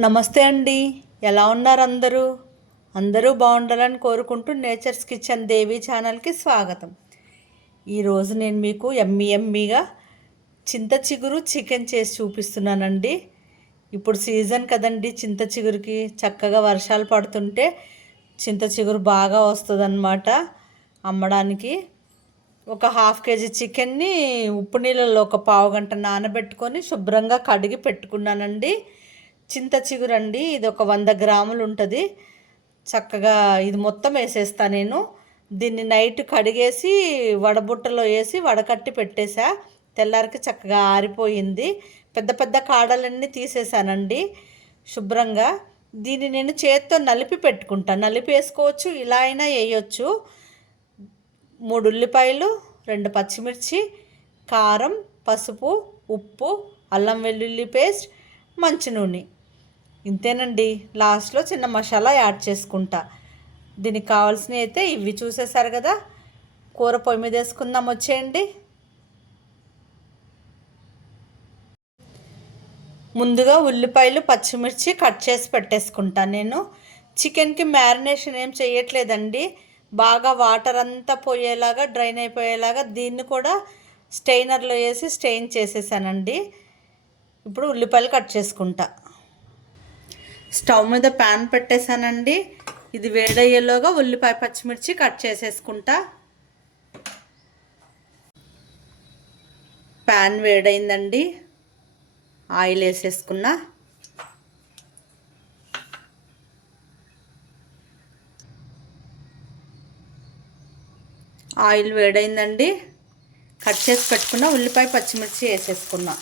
నమస్తే అండి. ఎలా ఉన్నారు అందరూ? అందరూ బాగుండాలని కోరుకుంటూ నేచర్స్ కిచెన్ దేవి ఛానల్కి స్వాగతం. ఈరోజు నేను మీకు ఎమ్మీగా చింత చిగురు చికెన్ చేసి చూపిస్తున్నానండి. ఇప్పుడు సీజన్ కదండి, చింత చిగురుకి చక్కగా వర్షాలు పడుతుంటే చింత చిగురు బాగా వస్తుందన్నమాట అమ్మడానికి. ఒక హాఫ్ కేజీ చికెన్ని ఉప్పు నీళ్ళలో ఒక పావు గంట నానబెట్టుకొని శుభ్రంగా కడిగి పెట్టుకున్నానండి. చింత చిగురండి, ఇది ఒక 100 గ్రాములు ఉంటుంది. చక్కగా ఇది మొత్తం వేసేస్తా నేను. దీన్ని నైట్ కడిగేసి వడబుట్టలో వేసి వడకట్టి పెట్టేసా. తెల్లారికి చక్కగా ఆరిపోయింది. పెద్ద పెద్ద కాడలన్నీ తీసేసానండి శుభ్రంగా. దీన్ని నేను చేత్తో నలిపి పెట్టుకుంటా. నలిపి వేసుకోవచ్చు, ఇలా అయినా వేయచ్చు. 3 ఉల్లిపాయలు, 2 పచ్చిమిర్చి, కారం, పసుపు, ఉప్పు, అల్లం వెల్లుల్లి పేస్ట్, మంచి నూనె. ఇంతేనండి. లాస్ట్లో చిన్న మసాలా యాడ్ చేసుకుంటా. దీనికి కావాల్సినవి అయితే ఇవి చూసేసారు కదా. కూర పొయ్యి మీద వేసుకుందాం, వచ్చేయండి. ముందుగా ఉల్లిపాయలు పచ్చిమిర్చి కట్ చేసి పెట్టేసుకుంటాను నేను. చికెన్కి మ్యారినేషన్ ఏం చేయట్లేదండి. బాగా వాటర్ అంతా పోయేలాగా, డ్రైన్ అయిపోయేలాగా దీన్ని కూడా స్టెయినర్లో వేసి స్టెయిన్ చేసేసానండి. ఇప్పుడు ఉల్లిపాయలు కట్ చేసుకుంటా. స్టవ్ మీద ప్యాన్ పెట్టేశానండి. ఇది వేడయ్యేలోగా ఉల్లిపాయ పచ్చిమిర్చి కట్ చేసేసుకుంటా. ప్యాన్ వేడైందండి. ఆయిల్ వేసేసుకున్నా. ఆయిల్ వేడైందండి. కట్ చేసి పెట్టుకున్న ఉల్లిపాయ పచ్చిమిర్చి వేసేసుకున్నా.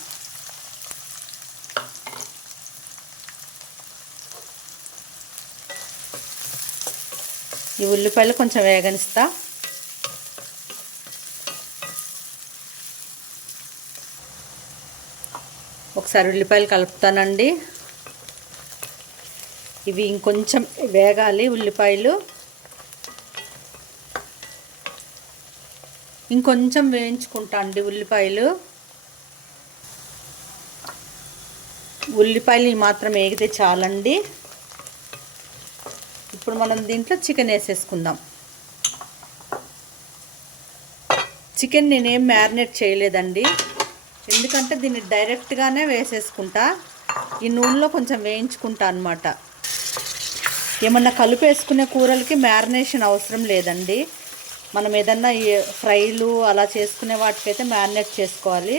ఈ ఉల్లిపాయలు కొంచెం వేగనిస్తా. ఒకసారి ఉల్లిపాయలు కలుపుతానండి. ఇవి ఇంకొంచెం వేగాలి. ఉల్లిపాయలు ఇంకొంచెం వేయించుకుంటా అండి. ఉల్లిపాయలు మాత్రం వేగితే చాలండి. ఇప్పుడు మనం దీంట్లో చికెన్ వేసేసుకుందాం. చికెన్ నేనేం మ్యారినేట్ చేయలేదండి, ఎందుకంటే దీన్ని డైరెక్ట్గానే వేసేసుకుంటా. ఈ నూనెలో కొంచెం వేయించుకుంటా అన్నమాట. ఏమన్నా కలిపేసుకునే కూరలకి మ్యారినేషన్ అవసరం లేదండి. మనం ఏదన్నా ఫ్రైలు అలా చేసుకునే వాటికైతే మ్యారినేట్ చేసుకోవాలి.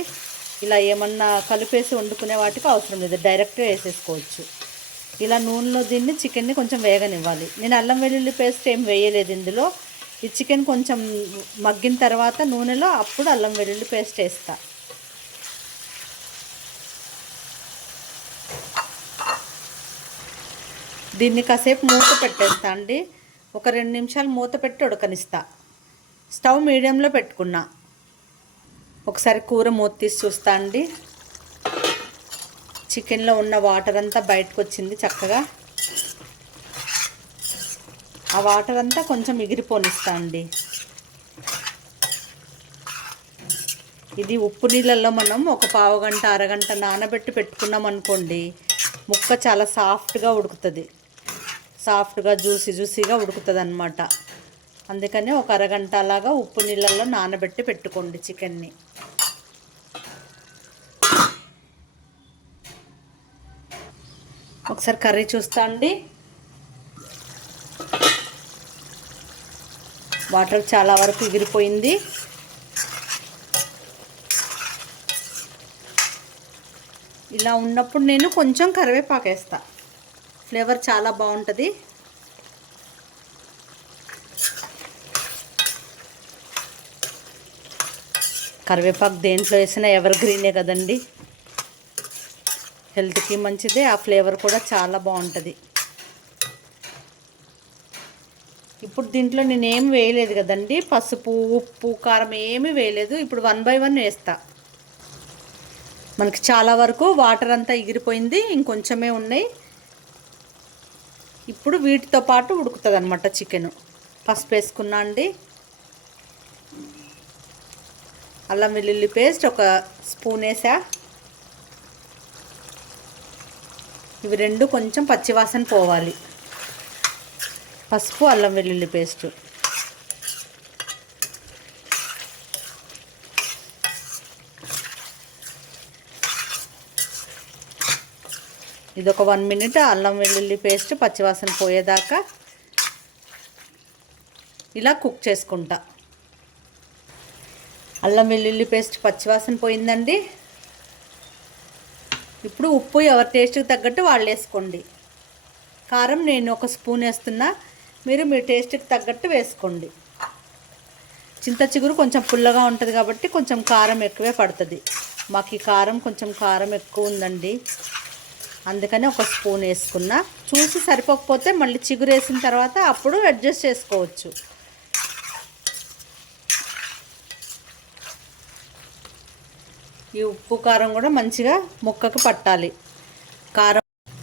ఇలా ఏమన్నా కలిపేసి వండుకునే వాటికి అవసరం లేదు, డైరెక్ట్గా వేసేసుకోవచ్చు. ఇలా నూనెలో దీన్ని చికెన్ని కొంచెం వేగనివ్వాలి. నేను అల్లం వెల్లుల్లి పేస్ట్ ఏం వేయలేదు ఇందులో. ఈ చికెన్ కొంచెం మగ్గిన తర్వాత నూనెలో అప్పుడు అల్లం వెల్లుల్లి పేస్ట్ వేస్తా. దీన్ని కాసేపు మూత పెట్టేస్తా అండి. ఒక 2 నిమిషాలు మూత పెట్టి ఉడకనిస్తా. స్టవ్ మీడియంలో పెట్టుకున్నా. ఒకసారి కూర మూత తీసి చూస్తా అండి. చికెన్లో ఉన్న వాటర్ అంతా బయటకు వచ్చింది చక్కగా. ఆ వాటర్ అంతా కొంచెం ఎగిరిపోనిస్తా అండి. ఇది ఉప్పు నీళ్ళల్లో మనం ఒక పావు గంట అరగంట నానబెట్టి పెట్టుకున్నాం అనుకోండి, ముక్క చాలా సాఫ్ట్గా ఉడుకుతుంది. సాఫ్ట్గా జ్యూసీగా ఉడుకుతుంది అన్నమాట. అందుకని ఒక అరగంట అలాగా ఉప్పు నీళ్ళల్లో నానబెట్టి పెట్టుకోండి చికెన్ని. ఒకసారి కర్రీ చూస్తా అండి. వాటర్ చాలా వరకు ఎగిరిపోయింది. ఇలా ఉన్నప్పుడు నేను కొంచెం కరివేపాకు వేస్తా. ఫ్లేవర్ చాలా బాగుంటుంది. కరివేపాకు దేంట్లో వేసినా ఎవర్ గ్రీనే కదండి, హెల్త్కి మంచిదే. ఆ ఫ్లేవర్ కూడా చాలా బాగుంటుంది. ఇప్పుడు దీంట్లో నేను ఏం వేయలేదు కదండి, పసుపు ఉప్పు కారం ఏమీ వేయలేదు. ఇప్పుడు 1 బై 1 వేస్తా. మనకి చాలా వరకు వాటర్ అంతా ఎగిరిపోయింది, ఇంకొంచెమే ఉన్నాయి. ఇప్పుడు వీటితో పాటు ఉడుకుతుంది అన్నమాట చికెన్. పసుపు వేసుకున్నా అండి. అల్లం వెల్లుల్లి పేస్ట్ ఒక స్పూన్ వేసా. ఇవి రెండు కొంచెం పచ్చివాసన పోవాలి. పసుపు, అల్లం వెల్లుల్లి పేస్టు. ఇదొక 1 మినిట్ అల్లం వెల్లుల్లి పేస్ట్ పచ్చివాసన పోయేదాకా ఇలా కుక్ చేసుకుంటా. అల్లం వెల్లుల్లి పేస్ట్ పచ్చివాసన పోయిందండి. ఇప్పుడు ఉప్పు ఎవరి టేస్ట్కి తగ్గట్టు వాళ్ళు వేసుకోండి. కారం నేను 1 స్పూన్ వేస్తున్నా, మీరు మీ టేస్ట్కి తగ్గట్టు వేసుకోండి. చింత చిగురు కొంచెం పుల్లగా ఉంటుంది కాబట్టి కొంచెం కారం ఎక్కువే పడుతుంది. మాకు ఈ కారం కొంచెం కారం ఎక్కువ ఉందండి, అందుకని 1 స్పూన్ వేసుకున్నా. చూసి సరిపోకపోతే మళ్ళీ చిగురు వేసిన తర్వాత అప్పుడు అడ్జస్ట్ చేసుకోవచ్చు. ఈ ఉప్పు కారం కూడా మంచిగా ముక్కకు పట్టాలి.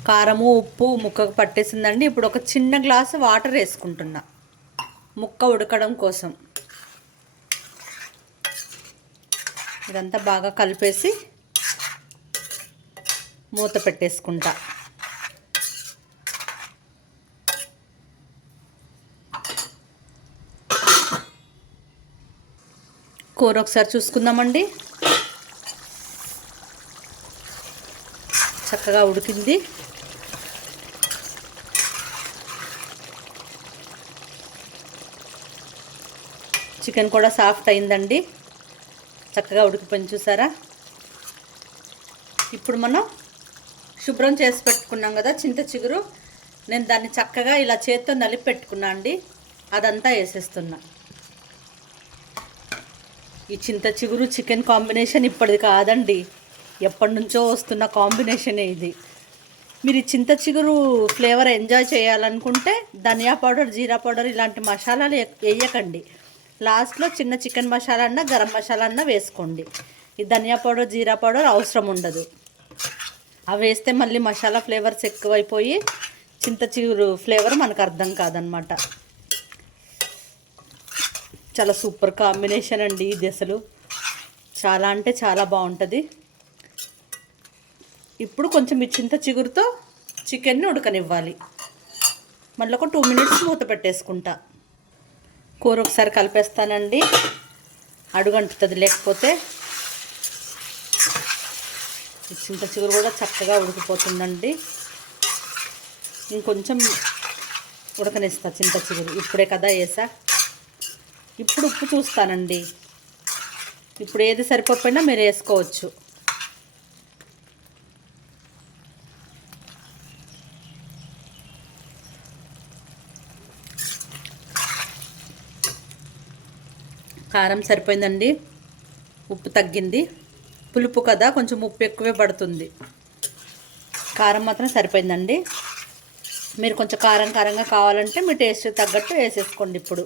కారము ఉప్పు ముక్కకు పట్టేసిందండి. ఇప్పుడు ఒక చిన్న గ్లాసు వాటర్ వేసుకుంటున్నా ముక్క ఉడకడం కోసం. ఇదంతా బాగా కలిపేసి మూత పెట్టేసుకుంటా. కూర ఒకసారి చూసుకుందామండి. చక్కగా ఉడికింది. చికెన్ కూడా సాఫ్ట్ అయిందండి, చక్కగా ఉడికిపోయింది చూసారా. ఇప్పుడు మనం శుభ్రం చేసి పెట్టుకున్నాం కదా చింత చిగురు, నేను దాన్ని చక్కగా ఇలా చేత్తో నలిపి పెట్టుకున్నా అండి. అదంతా వేసేస్తున్నా. ఈ చింత చిగురు చికెన్ కాంబినేషన్ ఇప్పటిది కాదండి, ఎప్పటి నుంచో వస్తున్న కాంబినేషనే ఇది. మీరు ఈ చింత చిగురు ఫ్లేవర్ ఎంజాయ్ చేయాలనుకుంటే ధనియా పౌడర్, జీరా పౌడర్ ఇలాంటి మసాలాలు వేయకండి. లాస్ట్లో చిన్న చికెన్ మసాలా అన్నా గరం మసాలా అన్నా వేసుకోండి. ఈ ధనియా పౌడర్, జీరా పౌడర్ అవసరం ఉండదు. అవి వేస్తే మళ్ళీ మసాలా ఫ్లేవర్స్ ఎక్కువైపోయి చింత చిగురు ఫ్లేవర్ మనకు అర్థం కాదనమాట. చాలా సూపర్ కాంబినేషన్ అండి ఇది, అసలు చాలా అంటే చాలా బాగుంటుంది. ఇప్పుడు కొంచెం ఈ చింత చిగురుతో చికెన్ని ఉడకనివ్వాలి. మళ్ళీ ఒక 2 మినిట్స్ మూత పెట్టేసుకుంటా. కూర ఒకసారి కలిపేస్తానండి, అడుగంటుతుంది లేకపోతే. ఈ చింత చిగురు కూడా చక్కగా ఉడికిపోతుందండి. ఇంకొంచెం ఉడకనిస్తా చింత చిగురు, ఇప్పుడే కదా వేసా. ఇప్పుడు ఉప్పు చూస్తానండి. ఇప్పుడు ఏది సరిపోకపోయినా మీరు వేసుకోవచ్చు. కారం సరిపోయిందండి, ఉప్పు తగ్గింది. పులుపు కదా కొంచెం ఉప్పు ఎక్కువే పడుతుంది. కారం మాత్రం సరిపోయిందండి. మీరు కొంచెం కారం కారంగా కావాలంటే మీ టేస్ట్ తగ్గట్టు వేసేసుకోండి. ఇప్పుడు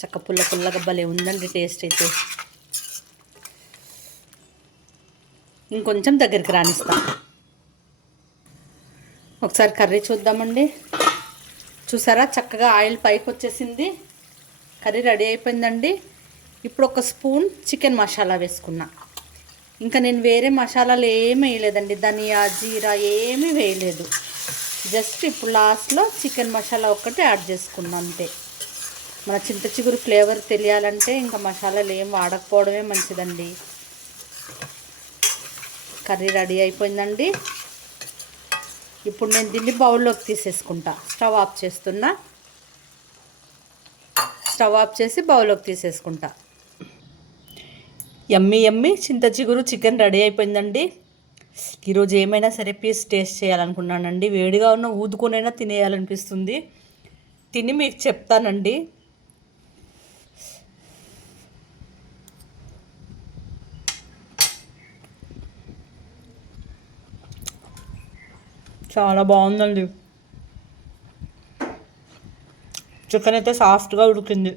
చక్క పుల్లగా భలే ఉందండి టేస్ట్ అయితే. ఇంకొంచెం దగ్గరికి రానిస్తా. ఒకసారి కర్రీ చూద్దామండి. చూసారా చక్కగా ఆయిల్ పైకి వచ్చేసింది, కర్రీ రెడీ అయిపోయిందండి. ఇప్పుడు 1 స్పూన్ చికెన్ మసాలా వేసుకున్నా. ఇంకా నేను వేరే మసాలాలు ఏమీ వేయలేదండి, ధనియా జీరా ఏమీ వేయలేదు. జస్ట్ ఇప్పుడు లాస్ట్లో చికెన్ మసాలా ఒక్కటి యాడ్ చేసుకున్నా అంతే. మన చింత చిగురు ఫ్లేవర్ తెలియాలంటే ఇంకా మసాలాలు ఏం వాడకపోవడమే మంచిదండి. కర్రీ రెడీ అయిపోయిందండి. ఇప్పుడు నేను దీన్ని బౌల్లోకి తీసేసుకుంటా. స్టవ్ ఆఫ్ చేస్తున్నా. స్టవ్ ఆఫ్ చేసి బౌల్లోకి తీసేసుకుంటా. యమ్మీ యమ్మీ చింత చిగురు చికెన్ రెడీ అయిపోయిందండి. ఈరోజు ఏమైనా సరే పీస్ టేస్ట్ చేయాలనుకున్నానండి. వేడిగా ఉన్న ఊదుకొనైనా తినేయాలనిపిస్తుంది. తిని మీకు చెప్తానండి. చాలా బాగుందండి. చికెన్ అయితే సాఫ్ట్గా ఉడికింది.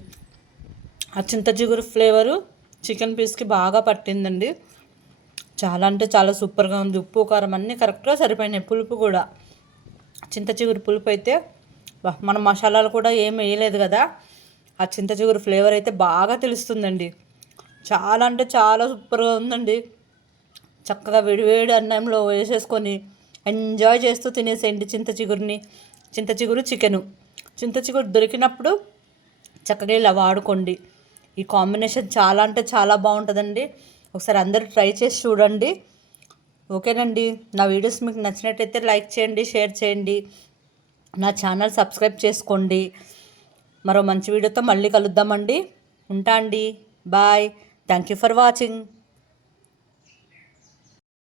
ఆ చింత చిగురు ఫ్లేవరు చికెన్ పీస్కి బాగా పట్టిందండి. చాలా అంటే చాలా సూపర్గా ఉంది. ఉప్పు కారం అన్నీ కరెక్ట్గా సరిపోయినాయి. పులుపు కూడా చింత చిగురు పులుపు అయితే మన మసాలాలు కూడా ఏం వేయలేదు కదా, ఆ చింత చిగురు ఫ్లేవర్ అయితే బాగా తెలుస్తుందండి. చాలా అంటే చాలా సూపర్గా ఉందండి. చక్కగా వేడివేడి అన్నంలో వేసేసుకొని ఎంజాయ్ చేస్తూ తినేసేయండి చింత చిగురు చికెను. చింత చిగురు దొరికినప్పుడు చక్కగా ఇలా వాడుకోండి. ఈ కాంబినేషన్ చాలా అంటే చాలా బాగుంటుందండి. ఒకసారి అందరూ ట్రై చేసి చూడండి. ఓకేనండి, నా వీడియోస్ మీకు నచ్చినట్టయితే లైక్ చేయండి, షేర్ చేయండి, నా ఛానల్ సబ్స్క్రైబ్ చేసుకోండి. మరో మంచి వీడియోతో మళ్ళీ కలుద్దామండి. ఉంటా అండి. Bye. Thank you for watching.